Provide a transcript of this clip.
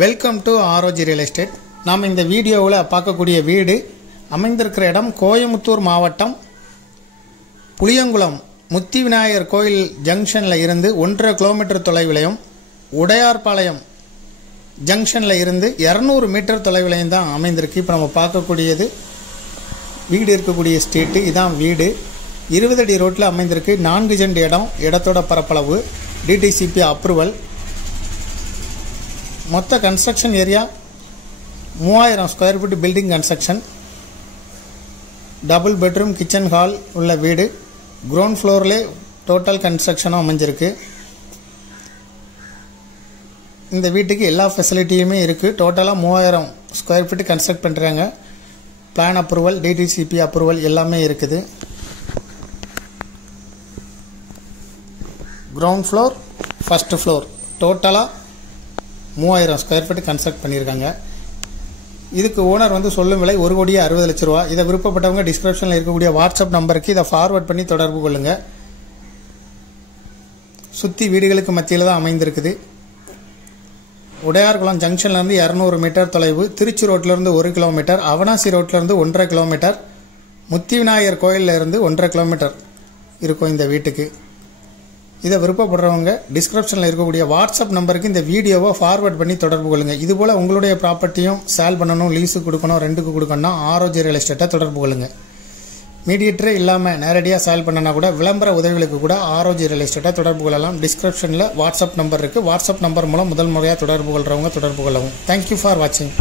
Welcome to ஆரோஜி real estate. நாம் இந்த வீடியோவில் பார்க்கக்கூடிய வீடு அமைந்திருக்கிற இடம் கோயமுத்தூர் மாவட்டம் புளியங்குளம் முத்தி விநாயகர் கோயில் ஜங்ஷனில் இருந்து 1.5 கிலோமீட்டர் தொலைவிலையும் உடையார்பாளையம் ஜங்ஷனில் இருந்து 200 மீட்டர் தொலைவிலையும் தான் அமைந்திருக்கு. இப்போ நம்ம பார்க்கக்கூடியது வீடு இருக்கக்கூடிய ஸ்ட்ரீட்டு. இதான் வீடு. 20 அடி ரோட்டில் அமைந்திருக்கு. 4 சென்ட் இடம். இடத்தோட பரப்பளவு டிடிசிபி அப்ரூவல். மொத்த construction area 3000 square feet building construction. Double bedroom kitchen hall உள்ள வீடு. கிரவுண்ட் ஃப்ளோர்லே டோட்டல் கன்ஸ்ட்ரக்ஷனும் அமைஞ்சிருக்கு. இந்த வீட்டுக்கு எல்லா ஃபெசிலிட்டியுமே இருக்குது. டோட்டலாக 3000 ஸ்கொயர் ஃபீட் கன்ஸ்ட்ரக்ட் பண்ணுறாங்க. பிளான் அப்ரூவல், டிடிசிபி அப்ரூவல் எல்லாமே இருக்குது. கிரவுண்ட் ஃப்ளோர், ஃபஸ்ட்டு ஃப்ளோர் டோட்டலாக 3000 ஸ்கொயர் ஃபீட் கன்ஸ்ட்ரக்ட் பண்ணியிருக்காங்க. இதுக்கு ஓனர் சொல்லும் விலை 1,60,00,000 ரூபா. இதை விருப்பப்பட்டவங்க டிஸ்கிரிப்ஷனில் இருக்கக்கூடிய வாட்ஸ்அப் நம்பருக்கு இதை ஃபார்வர்ட் பண்ணி தொடர்பு கொள்ளுங்கள். சுற்றி வீடுகளுக்கு மத்தியில் தான் அமைந்திருக்குது. உடையார்குளம் ஜங்ஷன்லேருந்து 200 மீட்டர் தொலைவு. திருச்சி ரோட்டிலேருந்து 1 கிலோமீட்டர். அவனாசி ரோட்டிலேருந்து 1.5 கிலோமீட்டர். முத்தி விநாயகர் கோயிலில் இருந்து 1.5 கிலோமீட்டர் இருக்கும் இந்த வீட்டுக்கு. இதை விருப்பப்படுறவங்க டிஸ்கிரிப்ஷனில் இருக்கக்கூடிய வாட்ஸ்அப் நம்பருக்கு இந்த வீடியோவை ஃபார்வர்ட் பண்ணி தொடர்பு கொள்ளுங்கள். இதுபோல் உங்களுடைய ப்ராப்பர்ட்டியும் சேல் பண்ணணும், லீஸுக்கு கொடுக்கணும், ரெண்டுக்கு கொடுக்கணும்னா ஆரோஜி ரியல் எஸ்டேட்டை தொடர்பு கொள்ளுங்கள். மீடியேட்டரே இல்லாமல் நேரடியாக சேல் பண்ணனா கூட விளம்பர உதவிகளுக்கு கூட ஆரோஜி ரியல் எஸ்டேட்டை தொடர்பு கொள்ளலாம். டிஸ்கிரிப்ஷனில் வாட்ஸ்அப் நம்பர் இருக்குது. வாட்ஸ்அப் நம்பர் மூலம் முதல் முறையாக தொடர்பு கொள்கிறவங்க தொடர்பு கொள்ளவும். தேங்க்யூ ஃபார் வாட்சிங்.